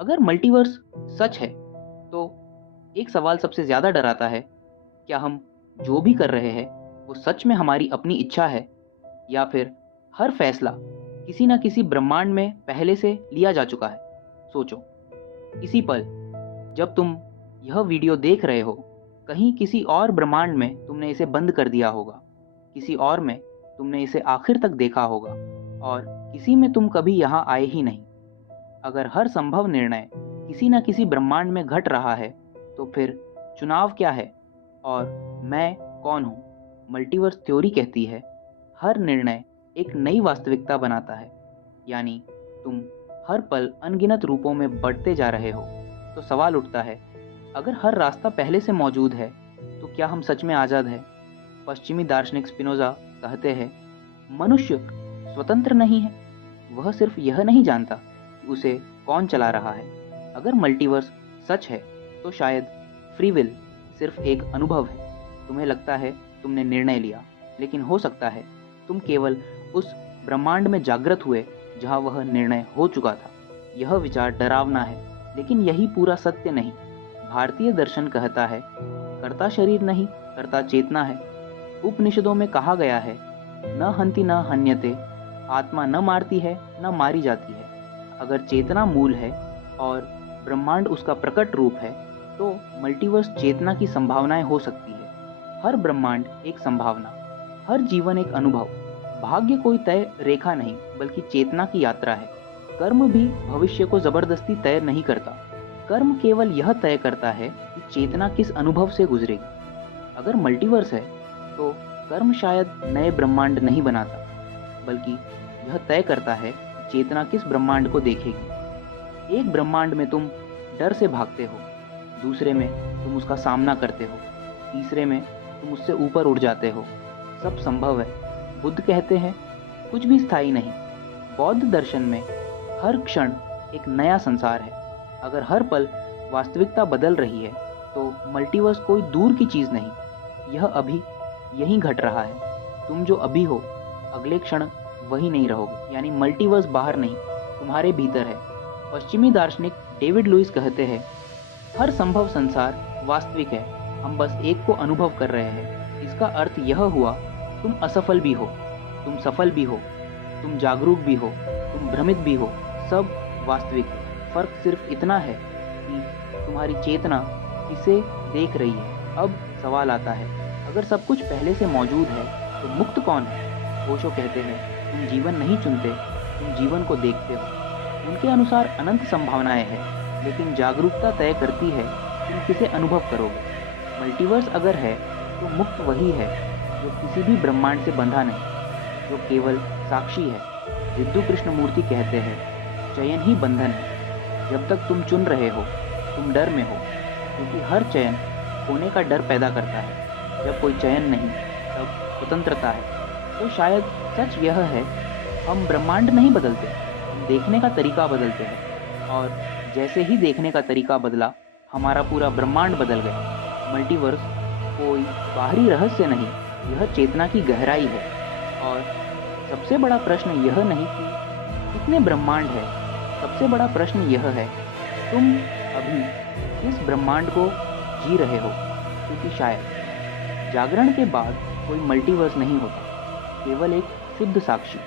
अगर मल्टीवर्स सच है तो एक सवाल सबसे ज़्यादा डराता है, क्या हम जो भी कर रहे हैं वो सच में हमारी अपनी इच्छा है या फिर हर फैसला किसी न किसी ब्रह्मांड में पहले से लिया जा चुका है। सोचो, इसी पल जब तुम यह वीडियो देख रहे हो, कहीं किसी और ब्रह्मांड में तुमने इसे बंद कर दिया होगा, किसी और में तुमने इसे आखिर तक देखा होगा और किसी में तुम कभी यहाँ आए ही नहीं। अगर हर संभव निर्णय किसी न किसी ब्रह्मांड में घट रहा है, तो फिर चुनाव क्या है और मैं कौन हूँ? मल्टीवर्स थ्योरी कहती है, हर निर्णय एक नई वास्तविकता बनाता है। यानी तुम हर पल अनगिनत रूपों में बढ़ते जा रहे हो। तो सवाल उठता है, अगर हर रास्ता पहले से मौजूद है, तो क्या हम सच में आज़ाद हैं? पश्चिमी दार्शनिक स्पिनोजा कहते हैं, मनुष्य स्वतंत्र नहीं है, वह सिर्फ यह नहीं जानता कि उसे कौन चला रहा है। अगर मल्टीवर्स सच है, तो शायद फ्री विल सिर्फ एक अनुभव है। तुम्हें लगता है तुमने निर्णय लिया, लेकिन हो सकता है तुम केवल उस ब्रह्मांड में जागृत हुए जहां वह निर्णय हो चुका था। यह विचार डरावना है, लेकिन यही पूरा सत्य नहीं। भारतीय दर्शन कहता है, कर्ता शरीर नहीं, कर्ता चेतना है। उपनिषदों में कहा गया है, न हन्ति न हन्यते, आत्मा न मारती है न मारी जाती है। अगर चेतना मूल है और ब्रह्मांड उसका प्रकट रूप है, तो मल्टीवर्स चेतना की संभावनाएं हो सकती है। हर ब्रह्मांड एक संभावना, हर जीवन एक अनुभव। भाग्य कोई तय रेखा नहीं, बल्कि चेतना की यात्रा है। कर्म भी भविष्य को जबरदस्ती तय नहीं करता। कर्म केवल यह तय करता है कि चेतना किस अनुभव से गुजरेगी। अगर मल्टीवर्स है, तो कर्म शायद नए ब्रह्मांड नहीं बनाता, बल्कि यह तय करता है कि चेतना किस ब्रह्मांड को देखेगी। एक ब्रह्मांड में तुम डर से भागते हो, दूसरे में तुम उसका सामना करते हो, तीसरे में तुम उससे ऊपर उड़ जाते हो। सब संभव है। बुद्ध कहते हैं, कुछ भी स्थायी नहीं। बौद्ध दर्शन में हर क्षण एक नया संसार है। अगर हर पल वास्तविकता बदल रही है, तो मल्टीवर्स कोई दूर की चीज़ नहीं, यह अभी यहीं घट रहा है। तुम जो अभी हो, अगले क्षण वही नहीं रहोगे। यानी मल्टीवर्स बाहर नहीं, तुम्हारे भीतर है। पश्चिमी दार्शनिक डेविड लुइस कहते हैं, हर संभव संसार वास्तविक है, हम बस एक को अनुभव कर रहे हैं। इसका अर्थ यह हुआ, तुम असफल भी हो, तुम सफल भी हो, तुम जागरूक भी हो, तुम भ्रमित भी हो, सब वास्तविक है। फर्क सिर्फ इतना है कि तुम्हारी चेतना किसे देख रही है। अब सवाल आता है, अगर सब कुछ पहले से मौजूद है, तो मुक्त कौन है? ओशो कहते हैं, तुम जीवन नहीं चुनते, तुम जीवन को देखते हो। उनके अनुसार अनंत संभावनाएं हैं, लेकिन जागरूकता तय करती है तुम किसे अनुभव करोगे। मल्टीवर्स अगर है, तो मुक्त वही है जो किसी भी ब्रह्मांड से बंधा नहीं, जो केवल साक्षी है। विद्यु कृष्णमूर्ति कहते हैं, चयन ही बंधन है। जब तक तुम चुन रहे हो, तुम डर में हो, क्योंकि हर चयन खोने का डर पैदा करता है। जब कोई चयन नहीं, तब स्वतंत्रता है। तो शायद सच यह है, हम ब्रह्मांड नहीं बदलते, हम देखने का तरीका बदलते हैं। और जैसे ही देखने का तरीका बदला, हमारा पूरा ब्रह्मांड बदल गया। मल्टीवर्स कोई बाहरी रहस्य नहीं, यह चेतना की गहराई है। और सबसे बड़ा प्रश्न यह नहीं कि कितने ब्रह्मांड है, सबसे बड़ा प्रश्न यह है, तुम अभी किस ब्रह्मांड को जी रहे हो। क्योंकि शायद जागरण के बाद कोई मल्टीवर्स नहीं होता, केवल एक शुद्ध साक्षी।